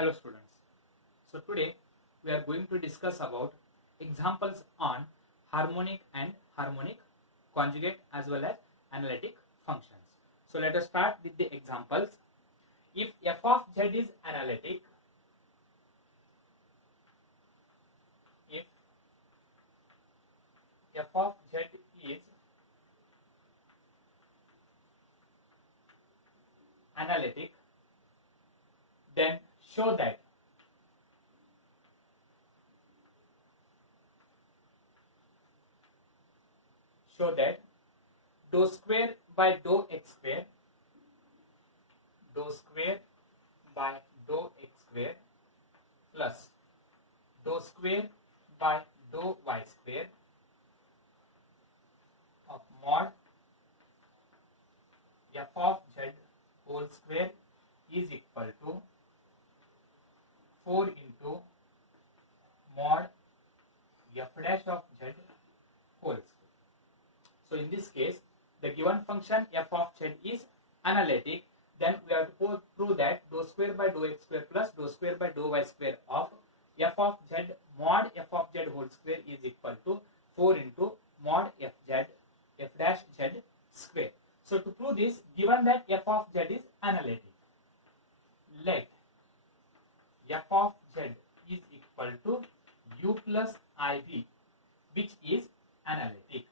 Hello students. So today we are going to discuss about examples on harmonic and harmonic conjugate as well as analytic functions. So let us start with the examples. If f of z is analytic, if f of z is analytic, then show that dou square by dou x square, dou square by dou x square plus dou square by dou y square of mod f of z whole square is equal to 4 into mod f dash of z whole square. So in this case, the given function f of z is analytic, then we have to prove that dou square by dou x square plus dou square by dou y square of f of z mod f of z whole square is equal to 4 into mod f dash z square. So to prove this, given that f of z is analytic, let f of z is equal to u plus iv, which is analytic,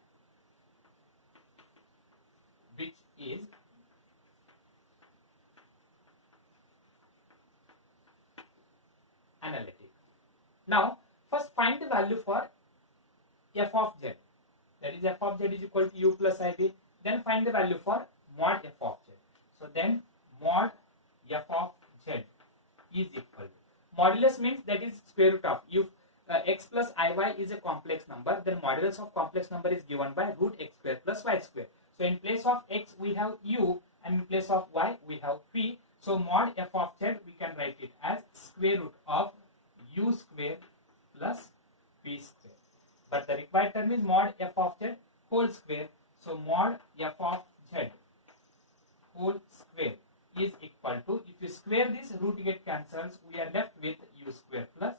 Now first find the value for f of z, that is f of z is equal to u plus iv. Then find the value for mod f of z. So then mod f of z is equal to, modulus means that is square root of, if x plus iy is a complex number, then modulus of complex number is given by root x square plus y square. So in place of x we have u and in place of y we have v. So mod f of z we can write it as square root of u square plus v square. But the required term is mod f of z whole square. So mod f of z whole square is equal to, if you square this, root get cancels, we are left with u square plus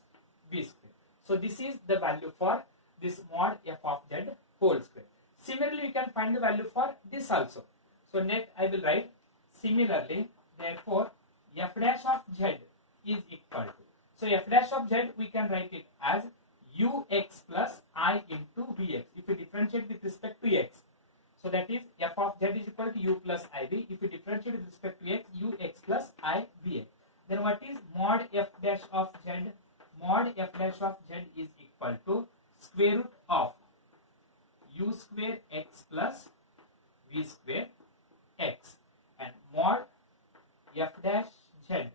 v square. So this is the value for this mod f of z whole square. Similarly, you can find the value for this also. So next I will write similarly, therefore f dash of z is equal to, so f dash of z we can write it as ux plus I into vx if you differentiate with respect to x. So that is f of z is equal to u plus iv. If you differentiate with respect to x, ux plus I vx. Then what is mod f dash of z? Mod f dash of z is equal to square root of u square x plus v square x, and mod f dash z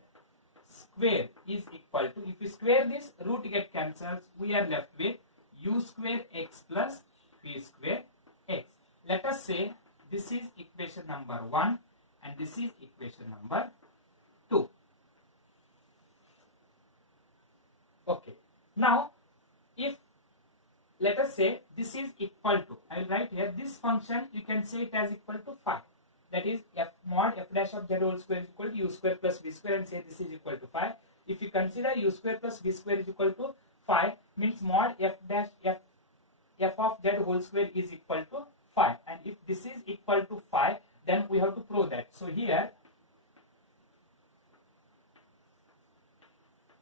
square is equal to, if you square this, root get cancels, we are left with u square x plus v square x. Let us say this is equation number 1 and this is equation number 2. Okay. Now if let us say this is equal to, I will write here this function, you can say it as equal to 5. That is f mod f dash of z whole square is equal to u square plus v square, and say this is equal to 5. If you consider u square plus v square is equal to 5, means mod f dash f of z whole square is equal to 5. And if this is equal to 5, then we have to prove that. So here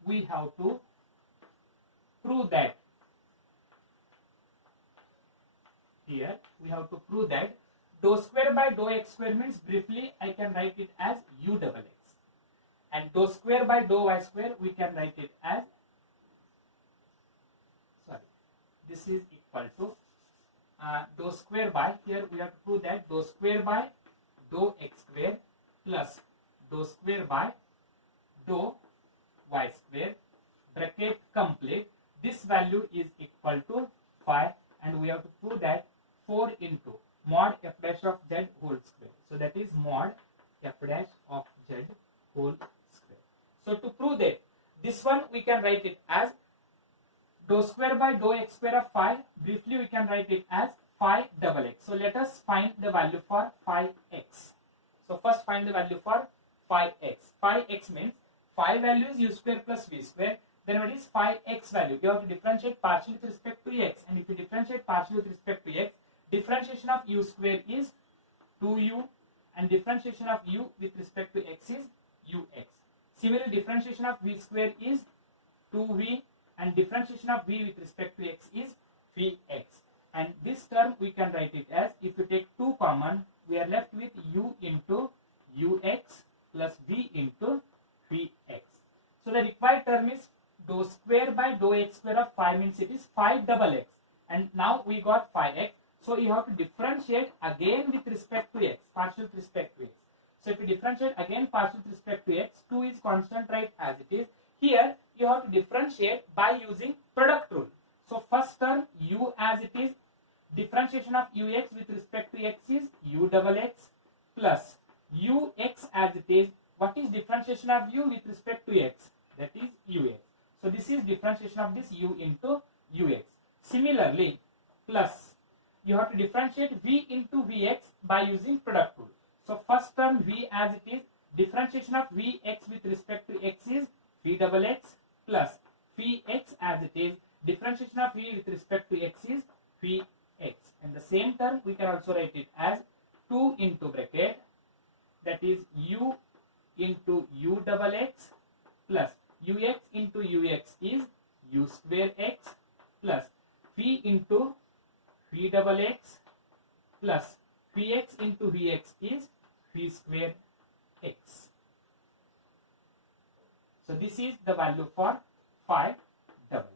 we have to prove that. Here we have to prove that dou square by dou x square means, briefly I can write it as u double x, and dou square by dou y square we can write it as, this is equal to dou square by, here we have to prove that dou square by dou x square plus dou square by dou y square, bracket complete, this value is equal to 5, and we have to prove that 4 into mod f dash of z whole square. So that is mod f dash of z whole square. So to prove that, this one we can write it as dou square by dou x square of 5, briefly we can write it as phi double x. So let us find the value for phi x. So first find the value for phi x. Phi x means phi value is u square plus v square. Then what is phi x value? You have to differentiate partially with respect to x, and if you differentiate partially with respect to x, differentiation of u square is 2u, and differentiation of u with respect to x is ux. Similarly, differentiation of v square is 2v, and differentiation of v with respect to x is vx. And this term we can write it as, if you take 2 common, we are left with u into ux plus v into vx. So the required term is dou square by dou x square of phi, means it is phi double x, and now we got phi x. So you have to differentiate again with respect to x, partial with respect to x. So if you differentiate again partial with respect to x, 2 is constant, right, as it is. Here you have to differentiate by using product rule. So first term u as it is, differentiation of ux with respect to x is u double x plus ux as it is. What is differentiation of u with respect to x? That is ux. So this is differentiation of this u into ux. Similarly, plus you have to differentiate v into vx by using product rule. So first term v as it is, differentiation of vx with respect to x is v double x plus vx as it is, differentiation of v with respect to x is vx. And the same term we can also write it as 2 into bracket, that is u into u double x plus ux into ux is u square x plus v into v double x plus vx into vx is v square x. So this is the value for phi double x.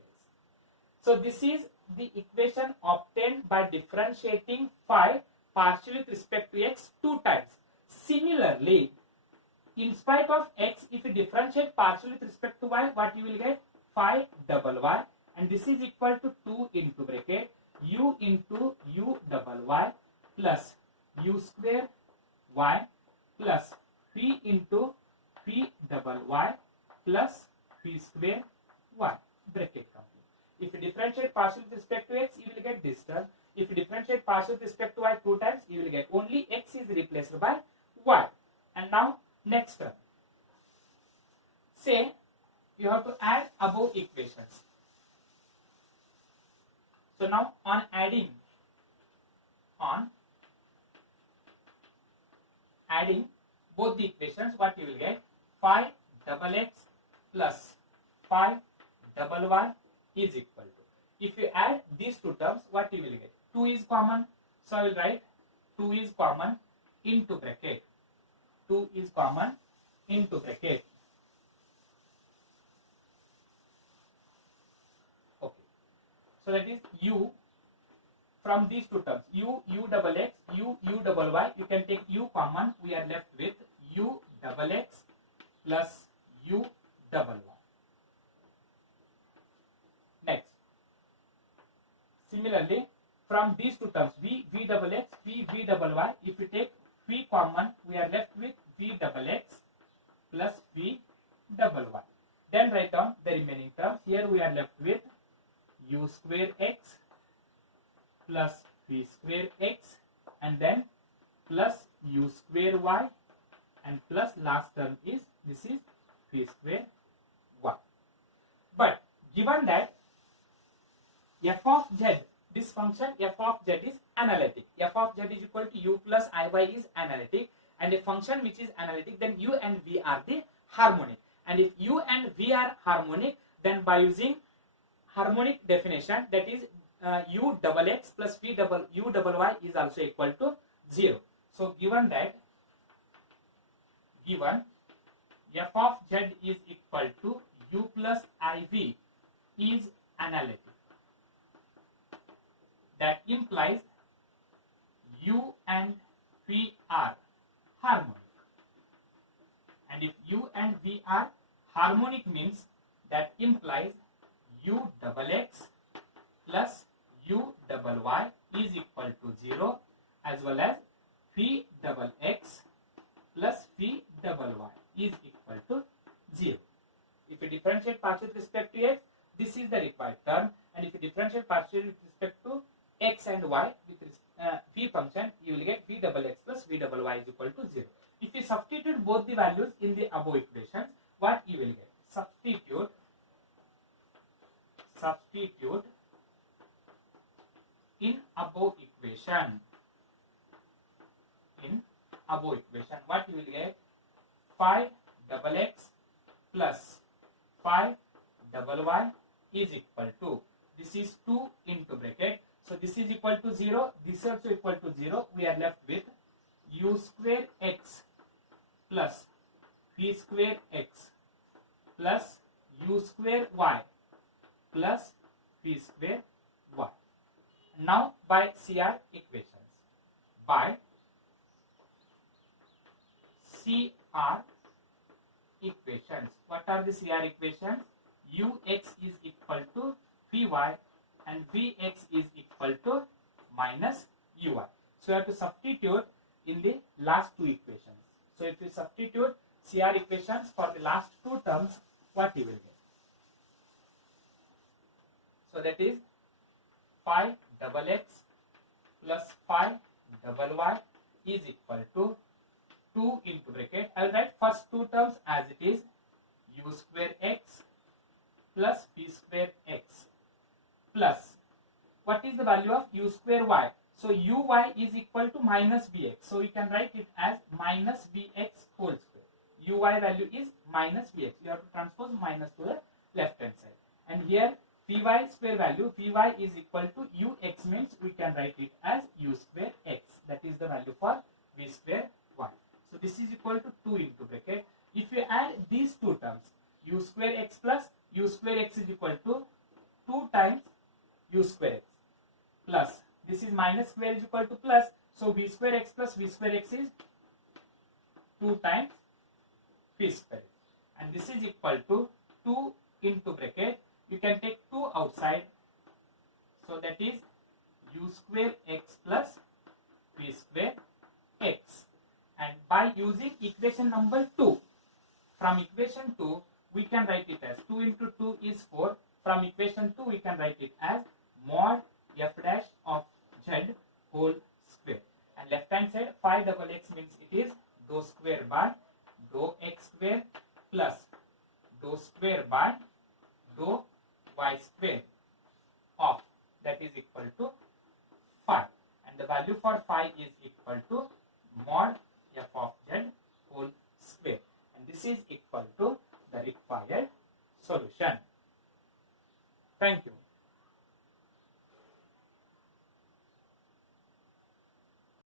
So this is the equation obtained by differentiating phi partially with respect to x 2 times. Similarly, in spite of x, if you differentiate partially with respect to y, what you will get? Phi double y, and this is equal to 2 into bracket u into u double y plus u square y plus v into v double y plus v square y, bracket complete. If you differentiate partially with respect to x, you will get this term. If you differentiate partially with respect to y 2 times, you will get only x is replaced by y. And now next term. Say you have to add above equations. So now on adding both the equations, what you will get? Phi double x plus phi double y is equal to. If you add these 2 terms, what you will get? 2 is common, so I will write 2 is common into bracket. 2 is common into bracket. Okay. So that is u from these 2 terms. U double x, u double y. You can take u common. We are left with u double x plus u double y. Next. Similarly, from these 2 terms, v double x, v double y. If you take v common, we are left with v double x plus v double y. Then write down the remaining terms. Here we are left with u square x plus v square x, and then plus u square y, and plus last term is, this is v square y. But given that f of z, this function f of z is analytic, f of z is equal to u plus iy is analytic, and a function which is analytic, then u and v are the harmonic. And if u and v are harmonic, then by using harmonic definition, that is u double x plus v double u double y is also equal to 0. So given that f of z is equal to u plus iv is analytic, that implies u and v are harmonic. And if u and v are harmonic, means that implies u double x plus u double y is equal to 0, as well as v double x plus v double y is equal to 0. If you differentiate partially with respect to x, this is the required term, and if you differentiate partially with respect to x and y with v function, you will get v double x plus v double y is equal to 0. If you substitute both the values in the above equations, what you will get? Substitute in above equation. What you will get? 5xx plus 5y is equal to, this is 2 into bracket, so this is equal to 0, this is also equal to 0. We are left with u square x plus v square x plus u square y plus v square y. Now by CR equations. By CR equations. What are the CR equations? Ux is equal to Vy and Vx is equal to minus Uy. So you have to substitute in the last two equations. So if you substitute CR equations for the last two terms, what you will get? So that is 5xx plus 5y is equal to 2 into bracket. I will write first two terms as it is, u square x plus v square x plus, what is the value of u square y? So uy is equal to minus vx. So we can write it as minus vx whole square. Uy value is minus vx. You have to transpose minus to the left hand side. And here vy square value, vy is equal to ux, means we can write it as u square x. That is the value for v square y. So this is equal to 2 into bracket. If you add these two terms, u square x plus u square x is equal to 2 times u square x plus, this is minus square is equal to plus, so v square x plus v square x is 2 times v square x, and this is equal to 2 into bracket. You can take 2 outside, so that is u square x plus v square x. And by using equation number 2, from equation 2 we can write it as 2 into 2 is 4. From equation 2 we can write it as mod f dash of z whole square. And left hand side 5xx means it is dou square by dou x square plus dou square by dou y square of, that is equal to 5. And the value for phi is equal to